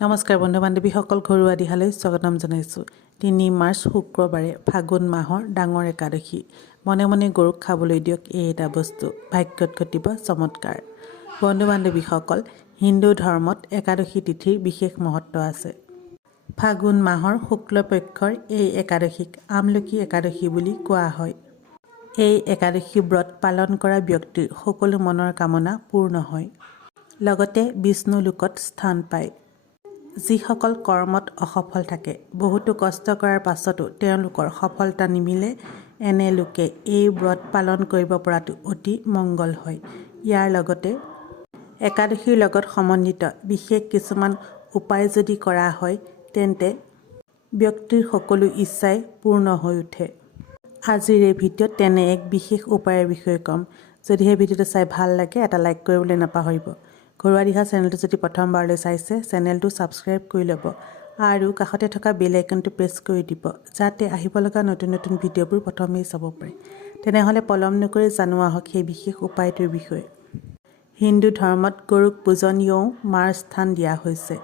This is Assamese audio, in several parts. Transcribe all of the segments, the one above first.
নমস্কাৰ বন্ধু বান্ধৱীসকল, ঘৰুৱা দিহালৈ স্বাগতম জনাইছোঁ। ৩ মাৰ্চ শুক্ৰবাৰে ফাগুন মাহৰ ডাঙৰ একাদশী। মনে মনে গৰুক খাবলৈ দিয়ক এই এটা বস্তু, ভাগ্যত ঘটিব চমৎকাৰ। বন্ধু বান্ধৱীসকল, হিন্দু ধৰ্মত একাদশী তিথিৰ বিশেষ মহত্ব আছে। ফাগুন মাহৰ শুক্লপক্ষৰ এই একাদশীক আমলখি একাদশী বুলি কোৱা হয়। এই একাদশী ব্ৰত পালন কৰা ব্যক্তিৰ সকলো মনৰ কামনা পূৰ্ণ হয়, লগতে বিষ্ণু লোকত স্থান পায়। যিসকল কৰ্মত অসফল থাকে, বহুতো কষ্ট কৰাৰ পাছতো তেওঁলোকৰ সফলতা নিমিলে, এনে লোকে এই ব্ৰত পালন কৰিব পৰাটো অতি মংগল হয়। ইয়াৰ লগতে একাদশীৰ লগত সম্বন্ধিত বিশেষ কিছুমান উপায় যদি কৰা হয়, তেন্তে ব্যক্তিৰ সকলো ইচ্ছাই পূৰ্ণ হৈ উঠে। আজিৰ এই ভিডিঅ'ত তেনে এক বিশেষ উপায়ৰ বিষয়ে ক'ম। যদিহে ভিডিঅ'টো চাই ভাল লাগে, এটা লাইক কৰিবলৈ নাপাহৰিব। ঘৰুৱা দিহা চেনেলটো যদি প্ৰথমবাৰলৈ চাইছে, চেনেলটো ছাবস্ক্ৰাইব কৰি ল'ব আৰু কাষতে থকা বেল আইকনটো প্ৰেছ কৰি দিব, যাতে আহিব লগা নতুন নতুন ভিডিঅ'বোৰ প্ৰথমেই চাব পাৰে। তেনেহ'লে পলম নকৰি জনোৱা হওক সেই বিশেষ উপায়টোৰ বিষয়ে। হিন্দু ধৰ্মত গৰুক পূজনীয়ও মাৰ স্থান দিয়া হৈছে।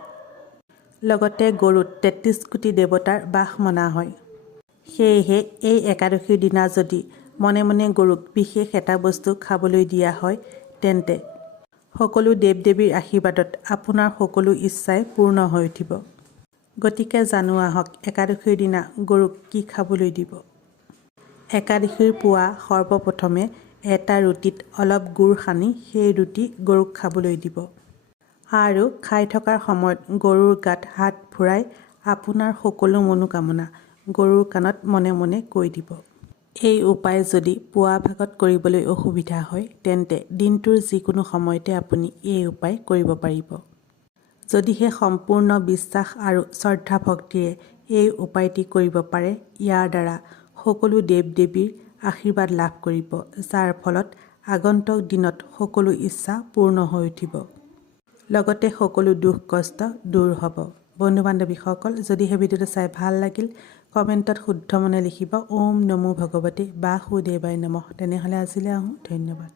লগতে গৰুত ৩৩ কোটি দেৱতাৰ বাস মনা হয়। সেয়েহে এই একাদশীৰ দিনা যদি মনে মনে গৰুক বিশেষ এটা বস্তু খাবলৈ দিয়া হয়, তেন্তে সকলো দেৱ দেৱীৰ আশীৰ্বাদত আপোনাৰ সকলো ইচ্ছাই পূৰ্ণ হৈ উঠিব। গতিকে জনোৱা হওক একাদশীৰ দিনা গৰুক কি খাবলৈ দিব। একাদশীৰ পুৱা সৰ্বপ্ৰথমে এটা ৰুটিত অলপ গুড় সানি সেই ৰুটি গৰুক খাবলৈ দিব আৰু খাই থকাৰ সময়ত গৰুৰ গাত হাত ফুৰাই আপোনাৰ সকলো মনোকামনা গৰুৰ কাণত মনে মনে কৈ দিব। এই উপায় যদি পুৱা ভাগত কৰিবলৈ অসুবিধা হয়, তেন্তে দিনটোৰ যিকোনো সময়তে আপুনি এই উপায় কৰিব পাৰিব। যদিহে সম্পূৰ্ণ বিশ্বাস আৰু শ্ৰদ্ধা ভক্তিৰে এই উপায়টি কৰিব পাৰে, ইয়াৰ দ্বাৰা সকলো দেৱ দেৱীৰ আশীৰ্বাদ লাভ কৰিব, যাৰ ফলত আগন্তুক দিনত সকলো ইচ্ছা পূৰ্ণ হৈ উঠিব। লগতে সকলো দুখ কষ্ট দূৰ হ'ব। বন্ধু বান্ধৱীসকল, যদিহে ভিডিঅ'টো চাই ভাল লাগিল, কমেণ্টত শুদ্ধ মনে লিখিব ওম নমো ভগৱতে বাসুদেৱায় নমঃ। তেনেহ'লে আজিলৈ আহোঁ, ধন্যবাদ।